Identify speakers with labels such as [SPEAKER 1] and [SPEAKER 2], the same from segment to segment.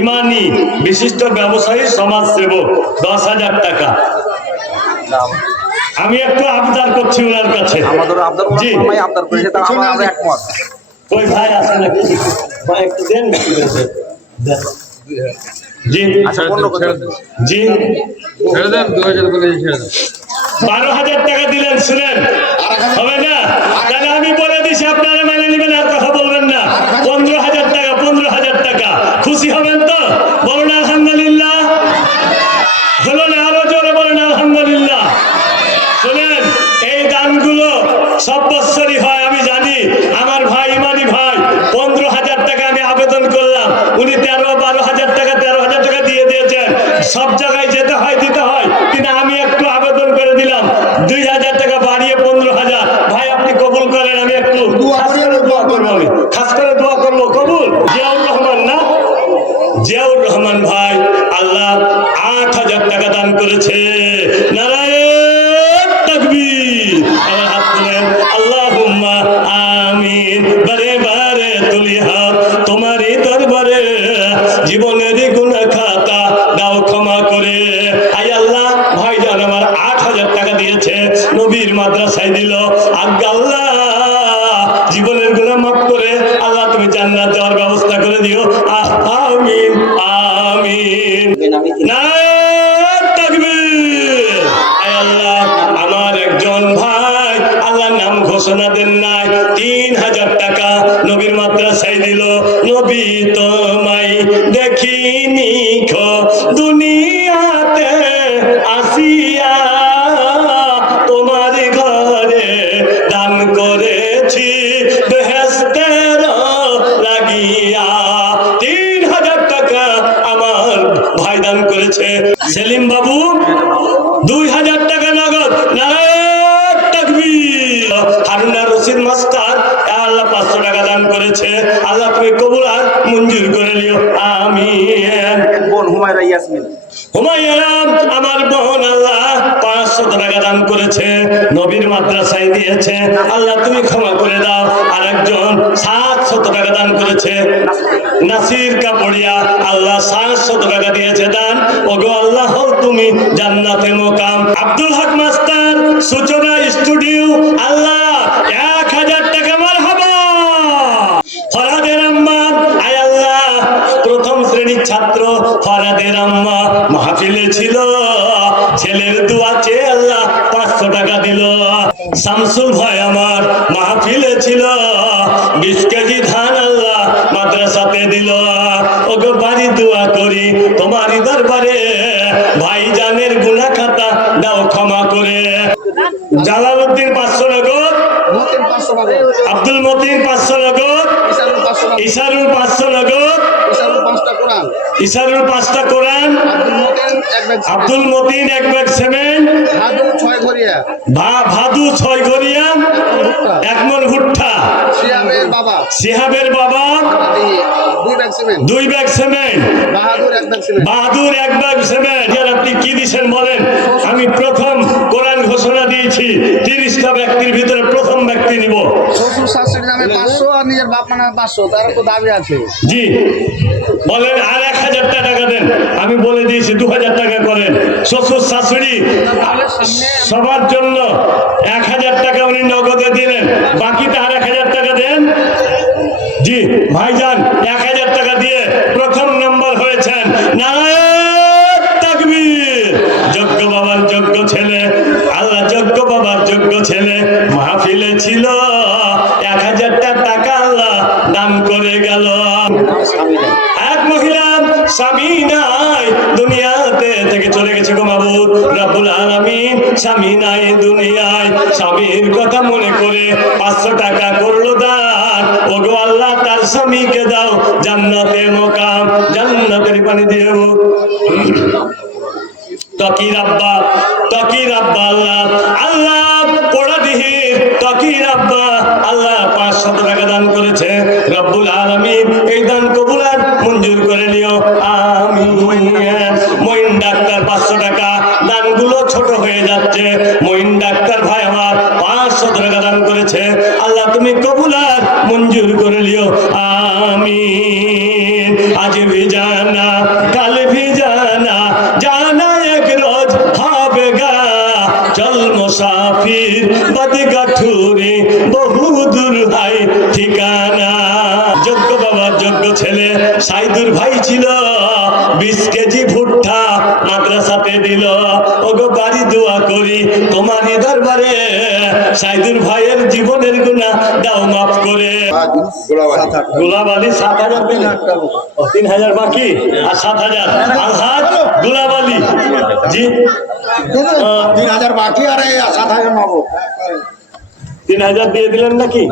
[SPEAKER 1] ইমানি বিশিষ্ট ব্যবসায়ী সমাজসেবক দশ হাজার টাকা। আমি একটু আবদার করছি ওনার কাছে। জি।
[SPEAKER 2] আবদার করেছে আমরা আমরা একমত।
[SPEAKER 1] ওই ভাই আছে ভাই একটু দেন জি।
[SPEAKER 2] আচ্ছা পনেরো কথা
[SPEAKER 1] জি।
[SPEAKER 3] ছেড়ে দেন দু হাজার ছেড়ে দেন।
[SPEAKER 1] বারো হাজার টাকা দিলেন শুনেন। হবে না? তাহলে আমি বলে দিছি আপনারা মেনে নেবেন আর কথা বলবেন না। পনেরো খুশি হবেন তো? বলুন আলহামদুলিল্লাহ। হলো না আরও জোরে বলুন আলহামদুলিল্লাহ। শোনেন, এই দানগুলো সব বৎসরই হয়, আমি জানি। আমার ভাই, ইমানি ভাই, পনেরো হাজার টাকা আমি আবেদন করলাম। উনি তেরো, বারো হাজার টাকা, তেরো হাজার টাকা দিয়ে দিয়েছেন। সব জায়গায় তুলেন আল্লাহুম্মা আমিন। বারে বারে দান করেছি। বেহেস্তের লাগিয়া তিন হাজার টাকা আমার ভাই দান করেছে। সেলিম বাবু দুই হাজার টাকা নগদ। নারায়ণ তাকবীর। হারুনা রশিদ মাস্টার আল্লাহ পাঁচশো টাকা দান করেছে। আল্লাহ তুমি কবুল আর মঞ্জুর করে নিও। আমি
[SPEAKER 2] বোন হুমায়রা ইয়াসমিন।
[SPEAKER 1] আমার বোন আল্লাহ পাঁচশো টাকা দান করেছে, নবীর মাদ্রাসায় দিয়েছে। আল্লাহ, তুমি ক্ষমা করে দাও। আর একজন সাতশত টাকা দান করেছে। নাসির কাপড়িয়া, আল্লাহ সাতশত টাকা দিয়েছে দান। ওগো আল্লাহ, তুমি জান্নাতে মোকাম। আব্দুল হক মাস্টার, সূচনা স্টুডিও, আল্লাহ শামসুল ভাই আমার মাহফিলে ছিল। বিশ কেজি ধান আল্লাহ মাদ্রাসাতে দিল। ওগো বাড়ি দোয়া করি তোমারই দরবারে। ভাইজানের গুনা খাতা দাও ক্ষমা করে। জালালউদ্দিন পাঁচশো নগদ আব্দুল মতিন পাঁচশো নগদ
[SPEAKER 2] ইসারুল পাঁচশো
[SPEAKER 1] নগদ।
[SPEAKER 2] ইসারুল পাঁচটা কোরআন। আব্দুল মতিন এক ব্যাগ
[SPEAKER 1] সিমেন্ট।
[SPEAKER 2] ছয় ঘরিয়া
[SPEAKER 1] ভাদু ছয় গড়িয়া
[SPEAKER 2] ভুট্টা।
[SPEAKER 1] এক ভুট্টা।
[SPEAKER 2] বাবা।
[SPEAKER 1] সিহাবের বাবা
[SPEAKER 2] দুই ব্যাগ সিমেন্ট।
[SPEAKER 1] দুই ব্যাগ সিমেন্ট।
[SPEAKER 2] বাহাদুর এক ব্যাগ সিমেন্ট।
[SPEAKER 1] বাহাদুর এক ব্যাগ সিমেন্ট। এর আপনি কি দিচ্ছেন বলেন? আমি প্রথম কোরআন ঘোষণা দিয়েছি তিরিশটা ব্যক্তির ভিতরে প্রথম ব্যক্তি নিব।
[SPEAKER 2] শ্বশুর শাশুড়ির নামে পাঁচশো আর নিজের বাপ মানে পাঁচশো তার তো দাবি আছে।
[SPEAKER 1] জি। বলেন আর এক হাজার টাকা দেন। আমি বলে দিয়েছি দু হাজার টাকা করেন। শ্বশুর শাশুড়ি সবার জন্য এক হাজার টাকা উনি নগদে দিলেন। বাকিটা আর এক হাজার টাকা দেন? জি, ভাইজান, এক হাজার টাকা দিয়ে প্রথম নম্বর হয়েছেন নারায়ণ তাকবীর। যোগ্য বাবার যোগ্য ছেলে, আল্লাহ যোগ্য বাবার যোগ্য ছেলে, মাহফিলে ছিল। এক হাজারটা টাকা আল্লাহ দান করে গেল। এক মহিলা স্বামী নাই, দুনিয়াতে থেকে চলে গেছে গো মাবুদ। আলামিন স্বামী নাই দুনিয়ায়, স্বামীর কথা মনে করে পাঁচশো টাকা করল দান। ওগো আল্লাহ, তার স্বামীকে দাও। জান্নাতে মোকাম, জান্নাতের পানি দিও তকির আব্বা তকির আব্বা আল্লাহ আল্লাহ পোড়া দিহির তকির আব্বা আল্লাহ পাঁচশত টাকা দান করেছে। রব্বুল আলামিন এই দান কবুল আর মঞ্জুর করে নিও। আমি ডাক্তার পাঁচশো টাকা। দানগুলো হয়ে যাচ্ছে। ডাক্তার ভাই পাঁচশো টাকা দান করেছে। আল্লাহ, তুমি কবুলার মঞ্জুর করে লিও। আমি আজ জানা এক ঠিকানা। ছেলে সাইদুর ভাই ছিল। বিশ কেজি ভুট্টা মাদ্রাসাতে দিল। ওগো বাড়ি দোয়া করি তোমারই দরবারে সাইদুর ভাইয়ের জীবনের গুণা দাও মাফ করে। গোলাপ আলী সাত হাজার তিন হাজার বাকি? আর সাত হাজার? আলহাজ গোলাপ আলী। জি।
[SPEAKER 2] তিন হাজার বাকি আর সাত হাজার নব।
[SPEAKER 1] তিন হাজার দিয়ে দিলেন নাকি?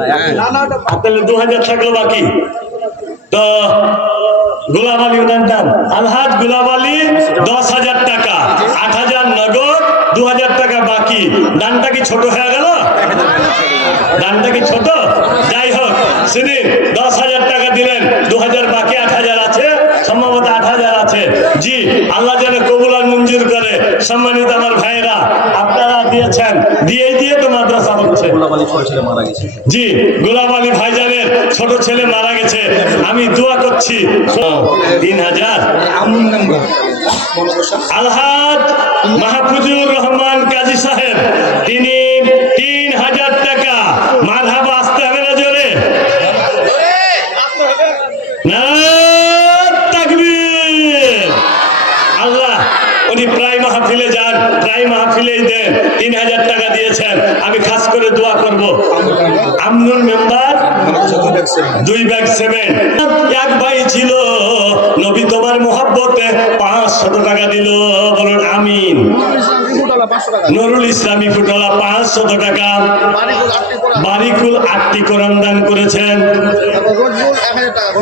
[SPEAKER 2] না না
[SPEAKER 1] তাহলে দু হাজার থাকল বাকি। তো গোলাপ আলী উনার দাম আলহাজ গোলাপ আলী, দশ হাজার টাকা। আট হাজার নগদ, দু হাজার টাকা বাকি। দানটা কি ছোট হয়ে গেল? দানটা কি ছোট? যাই হোক সেদিন দশ হাজার টাকা দিলেন। দু হাজার বাকি, আট হাজার আছে। সম্ভবত আট হাজার আছে। জি, আল্লাহ যেন কবুল আর মঞ্জুর করে। সম্মানিত আমার আপনারা দিয়েছেন দিয়ে দিয়ে তো মাদ্রাসা হচ্ছে। জি গোলাম আলী ভাইজানের ছোট ছেলে মারা গেছে। আমি দোয়া করছি। তিন হাজার। আলহাজ মাহফুজুর রহমান কাজী সাহেব তিনি তিন হাজার টাকা মারহাবা আসতে হবে না জোরে নারায়ণ তাকবীর। আল্লাহ উনি প্রায় মাহফিলে প্রায় মাহফিলেই দেন তিন হাজার টাকা দিয়েছেন, আমি খাস করে দোয়া করব। আমনুল মেম্বার, দুই ব্যাগ সিমেন্ট। এক ভাই ছিল, নবী তোমার মোহাব্বতে পাঁচশত টাকা দিল বলুন আমিন। নুরুল ইসলামী ফুটলা পাঁচশত টাকা। বারিকুল আটটি কোরআন দান করেছেন।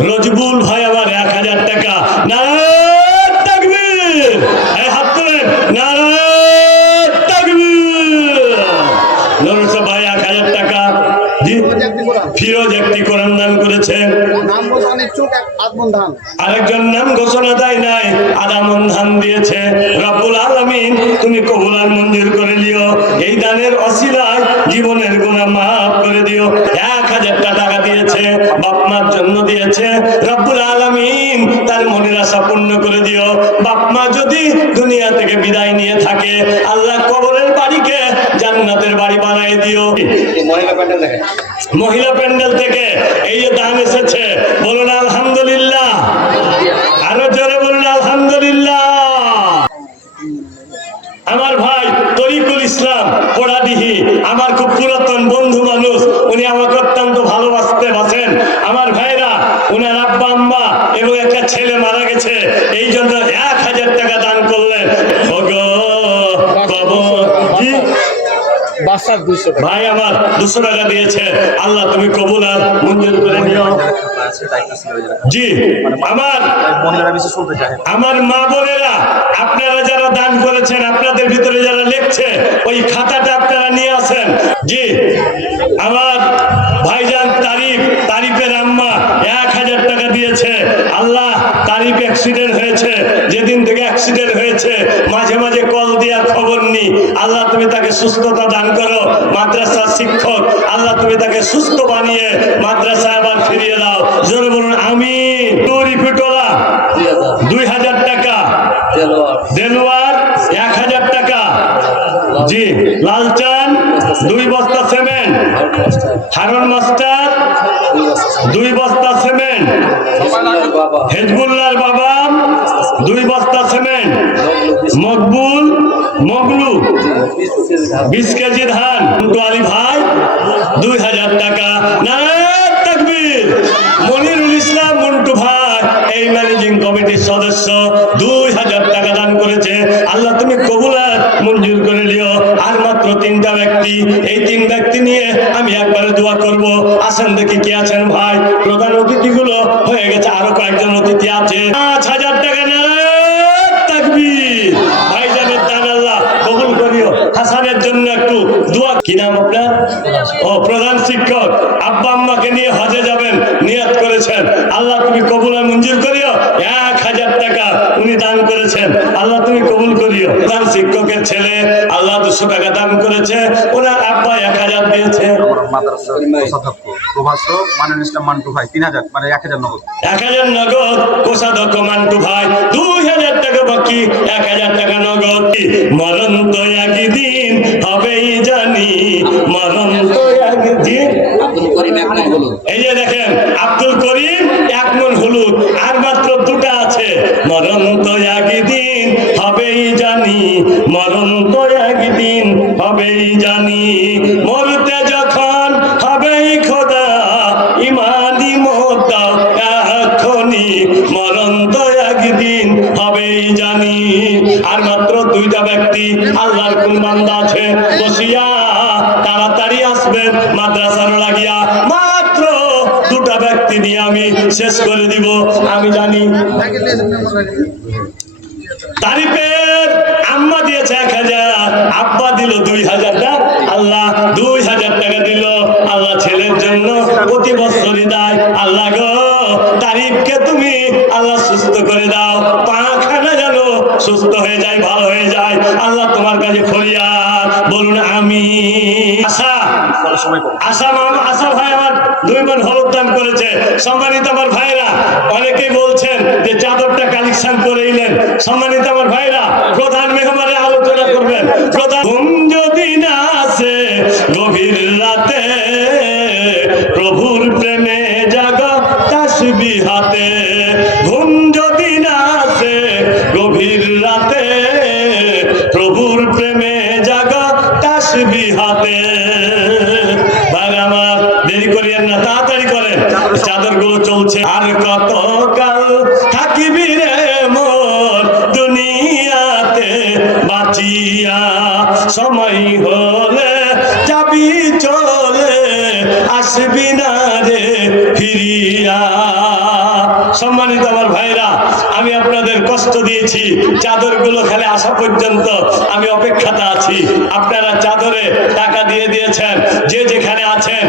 [SPEAKER 1] রজবুল ভাই আবার এক হাজার টাকা। নারায়ণ তাকবীর এই হাত তুলেন নারায়ণ তাকবীর নুরুল সাহেব ভাই এক হাজার টাকা জি
[SPEAKER 2] রোজ একটি করা
[SPEAKER 1] ফিরোজ একটি কোরআন দান করেছেন
[SPEAKER 2] নাম ধান।
[SPEAKER 1] আরেকজন নাম ঘোষণা দেয় নাই আদামন ধান দিয়েছে। রব্বুল আলামিন তুমি কবুল আর মঞ্জুর করে দিও এই দানের অসিলায় জীবনের গুণা মাফ করে দিও। এক হাজার টাকা দিয়েছে বাপ মার জন্য দিয়েছে। রব্বুল আলামিন তার মনের আশা পূর্ণ করে দিও। বাপ মা যদি দুনিয়া থেকে বিদায় নিয়ে থাকে আল্লাহ কবরের বাড়িকে জান্নাতের বাড়ি বানাই দিও। মহিলা প্যান্ডেল থেকে এই যে দান এসেছে, বলুন আলহামদুলিল্লাহ। আরও জোরে বলুন আলহামদুলিল্লাহ। আমার ভাই তরিকুল ইসলাম, পোড়াডিহি, আমার খুব পুরাতন বন্ধু মানুষ, উনি আমাকে অত্যন্ত ভালোবাসতে বাসেন। আমার ভাইরা, উনার আব্বা, আম্মা এবং একটা ছেলে মারা গেছে, এই জন্য এক হাজার টাকা দান করলেন। কি?
[SPEAKER 2] বাসার দুইশো
[SPEAKER 1] ভাই আমার দুশো টাকা দিয়েছে আল্লাহ তুমি কবুল আর মঞ্জুর করে নিও। জি আমার আমার মা বোনেরা আপনারা যারা দান করেছেন আপনাদের ভিতরে যারা লিখছে ওই খাতাটা আপনারা নিয়ে আসেন। জি, আমার ভাইজান তারিফ, তারিফের আম্মা এক হাজার টাকা দিয়েছে। আল্লাহ তারিফ অ্যাক্সিডেন্ট হয়েছে, যেদিন থেকে অ্যাক্সিডেন্ট হয়েছে, মাঝে মাঝে কল দেওয়ার খবর নি আল্লাহ তুমি তাকে সুস্থতা দান করো, মাদ্রাসার শিক্ষক। আল্লাহ তুমি তাকে সুস্থ বানিয়ে মাদ্রাসা আবার ফিরিয়ে দাও। জোরে বলুন আমি দুই হাজার টাকা। দেলোয়ার, এক হাজার টাকা। জি, লালচান দুই বস্তা সিমেন্ট। হারুন মাস্টার, দুই বস্তা সিমেন্ট। হেজবুল্লার বাবা, দুই বস্তা সিমেন্ট। মকবুল, মগলু, বিশ কেজি ধান। আলী ভাই, দুই হাজার টাকা। নারায়ণ তাকবীর। মনিরুল ইসলাম এই ম্যানেজিং কমিটির সদস্য দুই হাজার টাকা দান করেছে। আল্লাহ, তুমি কবুলার মঞ্জুর করে নিও। আর মাত্র তিনটা ব্যক্তি। এই তিন ব্যক্তি নিয়ে আমি একবারে দোয়া করব। আসেন দেখি কে আছেন ভাই। প্রধান অতিথিগুলো হয়ে গেছে। আরও কয়েকজন অতিথি আছে। পাঁচ হাজার টাকা তাকবীর। ভাইজানের দান আল্লাহ কবুল করিও। হাসানের জন্য একটু দোয়া কি নাম আপনার? ও, প্রধান শিক্ষক। আব্বা আম্মাকে নিয়ে হজে যাবেন। নিয়ত করেছেন। আল্লাহ তুমি কবুল আর মঞ্জুর করিও। এক হাজার টাকা উনি দান করেছেন। আল্লাহ তুমি কবুল করিও। তার শিক্ষকের ছেলে আল্লাহ দুশো টাকা দান করেছে। ওনার আব্বা এক হাজার দিয়েছে।
[SPEAKER 4] প্রভাষ্য মানের ইসলাম মান্টু ভাই, তিন হাজার মানে এক হাজার নগদ।
[SPEAKER 1] এক হাজার নগদ, কোষাধ্যক্ষ মান্টু ভাই, দুই হাজার টাকা বাকি, এক হাজার টাকা নগদ মরণ তো একদিন হবেই জানি, মরণ তো একদিন। এই যে দেখেন, আব্দুল করিম, এক মন হলুদ, আর মাত্র দুটা আছে। মরণ তো একদিন হবেই জানি, মরণ তো একদিন হবেই জানি আসবেন মাদ্রাসার লাগিয়া। মাত্র দুটা ব্যক্তি নিয়ে আমি শেষ করে দিব। আমি জানি। তারিফের আম্মা দিয়েছে এক হাজার, আব্বা দিল দুই হাজার। আল্লাহ দুই হাজার টাকা দিল। আল্লাহ ছেলের জন্য প্রতি বছরই দেয়। আল্লাহ গো, তারিফকে তুমি আল্লাহ সুস্থ করে দাও। পা খানা সুস্থ হয়ে যায়, ভালো হয়ে যায়। আল্লাহ তোমার কাছে ফরিয়াদ
[SPEAKER 4] সময় কম
[SPEAKER 1] আশা আশা আমার দুই মন হলুদ দান করেছে। সম্মানিত আমার ভাইরা, অনেকেই বলছেন যে চাদরটা কালেকশন করে এলেন সম্মানিত আমার ভাইরা, প্রধান মেহমানে আলোচনা করবেন। প্রধান ঘুম যদি না আসে, গভীর রাতে প্রভুর প্রেমে জাগ তাসবি হাতে। ঘুম যদি না আসে, গভীর রাতে প্রভুর প্রেমে জাগ তাসবি হাতে। আমার দেরি করিয়েন না, তাড়াতাড়ি করেন। চাদরগুলো চলছে। আর কত কাল থাকিবি রে মোর দুনিয়াতে? বাঁচিয়া সময় হলে যাবি চলে। আসবি না রে ফিরিয়া। সম্মানিত আমার ভাইরা, আমি আপনাদের কষ্ট দিয়েছি। চাদরগুলো খেলে আসা পর্যন্ত আমি অপেক্ষাতে আছি। আপনারা চাদরে টাকা দিয়ে দিয়েছেন। যে যেখানে আছেন